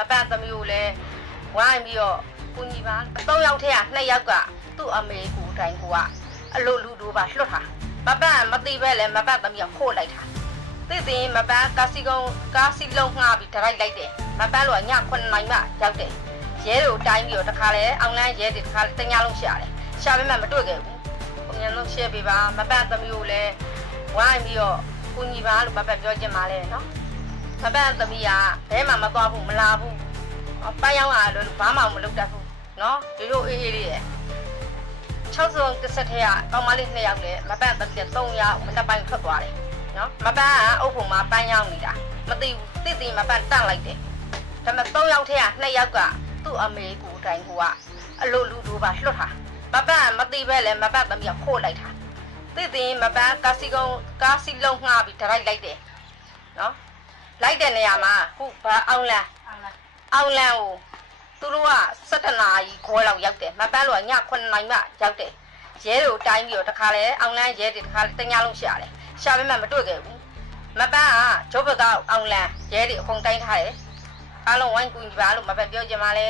မပန့်သမီးကိုလည်းဝိုင်းပြီးတော့ကိုညီပါအသုံးယောက်ထဲကနှစ်ယောက်ကသူ့အမေကိုတိုင်ကိုကအလိုလူတို့ပါလွတ်တာမပန့်မသိပဲလဲမပန့်သမီးကခိုးလိုက်တာသိသိမပန့်ကာစီကုန်းကာစီလုံးငှားပြီးဒရိုက်လိုက်တယ်မပန့်လို့ည9နိုင်မှရောက်တယ်ရဲတို့တိုင်းပြီးတော့တခါလဲအောင်လန်းရဲတွေတခါလဲတညလုံးရှာတယ်ရှာပေမဲ့မတွေ့ခဲ့ဘူးကိုမြန်လုံးရှဲပေးပါမပန့်သမီးကိုလည်းဝိုင်းပြီးတော့ကိုညီပါလို့မပန့်ပြောချင်ပါလေနော် မပန့်သမီးကဘဲမှမသွားဘူးမလာဘူးအပန်းရောင်းလာလို့ဘာမှမလုပ်တတ်ဘူးနော်ဒီလိုအေးအေးလေးရယ်6စုံတစ်ဆက်ထဲကကောင်မလေး2ယောက်နဲ့မပန့်သမီး3ယောက်မတက်ပိုင်းထွက်သွားတယ်နော်မပန့်ကအုပ်ဖို့မှာပန်းရောင်းနေတာမသိဘူးသိသိမပန့်တန့်လိုက်တယ်ဒါပေမဲ့3ယောက်ထဲက2ယောက်ကသူ့အမေကိုတိုင်ကိုကအလိုလူတို့ပါလွတ်တာမပန့်မသိပဲလဲမပန့်သမီးကခိုးလိုက်တာသိသိမပန့်ကာစီကုန်းကာစီလုံးငှားပြီးဒရိုက်လိုက်တယ်နော် လိုက်တဲ့နေရာမှာခုဘာအောင်လန်းအောင်လန်းကိုသူတို့က17နာရီခွဲလောက်ရောက်တယ်မပန်းလို့ကည9နာရီမှရောက်တယ်ရဲတို့တိုင်းပြီးတော့တခါလဲအောင်လန်းရဲတွေတခါလဲတညလုံးရှာတယ်ရှာပေမဲ့မတွေ့ခဲ့ဘူးမပန်းကဂျိုးဘကအောင်လန်းရဲတွေအကုန်တိုင်းထားတယ်အားလုံးဝိုင်းကူညီပါလို့မပန်းပြောချင်ပါလေ